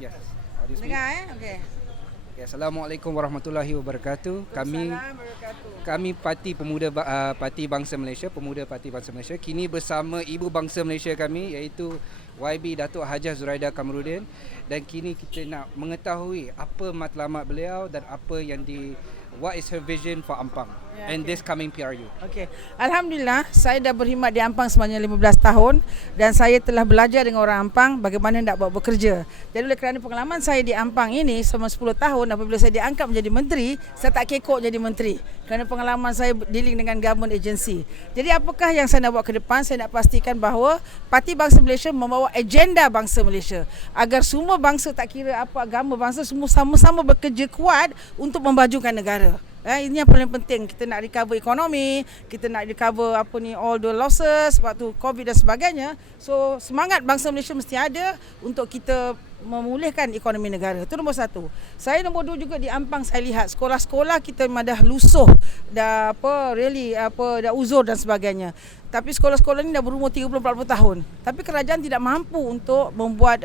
Yes. Audio speak. Dengar okey. Okay, Assalamualaikum warahmatullahi wabarakatuh. Kami Parti Bangsa Malaysia, Pemuda Parti Bangsa Malaysia kini bersama Ibu Bangsa Malaysia kami iaitu YB Datuk Hajah Zuraida Kamarudin, dan kini kita nak mengetahui apa matlamat beliau dan what is her vision for Ampang and this coming PRU. Okey. Alhamdulillah, saya dah berkhidmat di Ampang sebanyak 15 tahun dan saya telah belajar dengan orang Ampang bagaimana nak buat bekerja. Jadi oleh kerana pengalaman saya di Ampang ini selama 10 tahun, apabila saya diangkat menjadi menteri, saya tak kekok jadi menteri. Kerana pengalaman saya dealing dengan government agency. Jadi apakah yang saya nak buat ke depan? Saya nak pastikan bahawa Parti Bangsa Malaysia membawa agenda bangsa Malaysia agar semua bangsa, tak kira apa agama bangsa, semua sama-sama bekerja kuat untuk memajukan negara. Ini yang paling penting. Kita nak recover ekonomi, kita nak recover all the losses waktu COVID dan sebagainya. So semangat bangsa Malaysia mesti ada untuk kita memulihkan ekonomi negara. Itu nombor satu. Saya nombor dua juga di Ampang, saya lihat sekolah-sekolah kita memang dah lusuh, dah dah uzur dan sebagainya. Tapi sekolah-sekolah ni dah berumur 30-40 tahun. Tapi kerajaan tidak mampu untuk membuat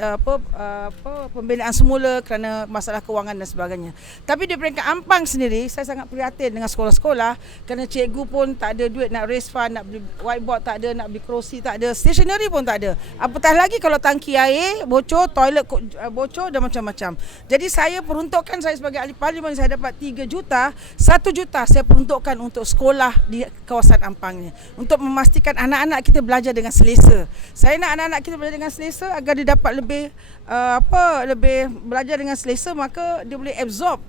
pembinaan semula kerana masalah kewangan dan sebagainya. Tapi di peringkat Ampang sendiri, saya sangat prihatin dengan sekolah-sekolah kerana cikgu pun tak ada duit nak raise fund, nak beli whiteboard tak ada, nak beli kerusi tak ada, stationery pun tak ada. Apatah lagi kalau tangki air bocor, toilet bocor dan macam-macam. Jadi saya peruntukkan, saya sebagai ahli parlimen, saya dapat 3 juta, 1 juta saya peruntukkan untuk sekolah di kawasan Ampang ni, untuk memastikan anak-anak kita belajar dengan selesa. Saya nak anak-anak kita belajar dengan selesa agar dia dapat lebih belajar dengan selesa, maka dia boleh absorb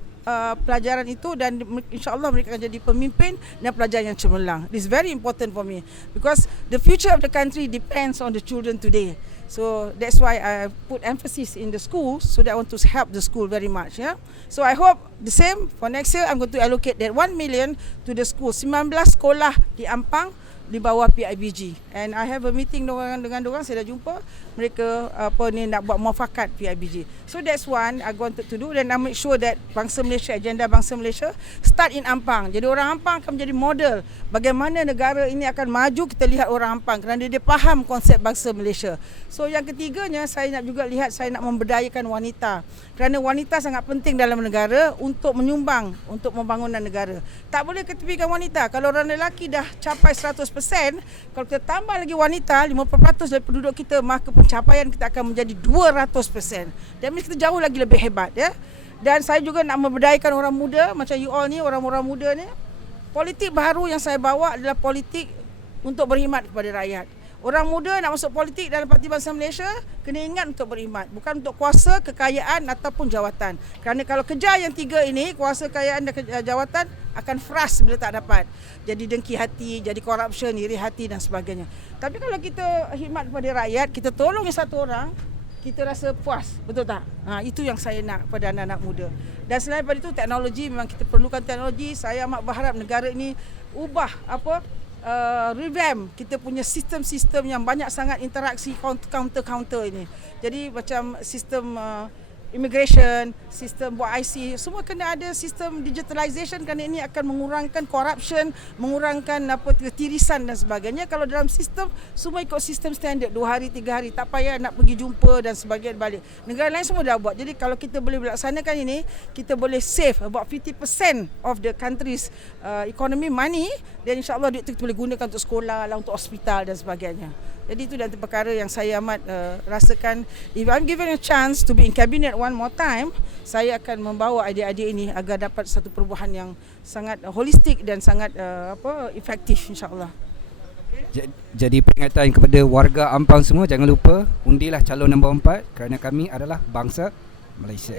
pelajaran itu dan insya-Allah mereka akan jadi pemimpin dan pelajar yang cemerlang. This is very important for me because the future of the country depends on the children today. So that's why I put emphasis in the schools, so that I want to help the school very much. Yeah. So I hope the same for next year. I'm going to allocate that 1 million to the school. 19 sekolah di Ampang di bawah PIBG, and I have a meeting dengan dorang, saya dah jumpa mereka nak buat muafakat PIBG. So that's one I wanted to do, dan I make sure that bangsa Malaysia, agenda bangsa Malaysia start in Ampang. Jadi orang Ampang akan menjadi model bagaimana negara ini akan maju. Kita lihat orang Ampang kerana dia faham konsep bangsa Malaysia. So yang ketiganya, saya nak juga lihat, saya nak memberdayakan wanita, kerana wanita sangat penting dalam negara untuk menyumbang untuk pembangunan negara. Tak boleh ketepikan wanita. Kalau orang lelaki dah capai 100%, kalau kita tambah lagi wanita 50% dari penduduk kita, maka pencapaian kita akan menjadi 200%. Dan kita jauh lagi lebih hebat, ya. Dan saya juga nak memberdayakan orang muda macam you all ni, orang-orang muda ni. Politik baru yang saya bawa adalah politik untuk berkhidmat kepada rakyat. Orang muda nak masuk politik dalam Parti Bangsa Malaysia, kena ingat untuk berkhidmat, bukan untuk kuasa, kekayaan ataupun jawatan. Kerana kalau kejar yang tiga ini, kuasa, kekayaan dan jawatan, akan frust bila tak dapat. Jadi dengki hati, jadi corruption, iri hati dan sebagainya. Tapi kalau kita khidmat kepada rakyat, kita tolong satu orang, kita rasa puas, betul tak? Itu yang saya nak pada anak-anak muda. Dan selain daripada itu, teknologi, memang kita perlukan teknologi. Saya amat berharap negara ini ubah revamp kita punya sistem-sistem yang banyak sangat interaksi counter ini. Jadi macam sistem immigration, sistem buat IC, semua kena ada sistem digitalization, kerana ini akan mengurangkan corruption, mengurangkan ketirisan dan sebagainya. Kalau dalam sistem semua ikut sistem standard 2 hari 3 hari, tak payah nak pergi jumpa dan sebagainya balik. Negara lain semua dah buat. Jadi kalau kita boleh melaksanakan ini, kita boleh save about 50% of the country's economy money, dan insya-Allah duit itu kita boleh gunakan untuk sekolah lah, untuk hospital dan sebagainya. Jadi itu dan perkara yang saya amat rasakan, if I'm given a chance to be in cabinet one more time, saya akan membawa adik-adik ini agar dapat satu perubahan yang sangat holistik dan sangat efektif, insya-Allah. Jadi peringatan kepada warga Ampang semua, jangan lupa undilah calon nombor 4 kerana kami adalah bangsa Malaysia.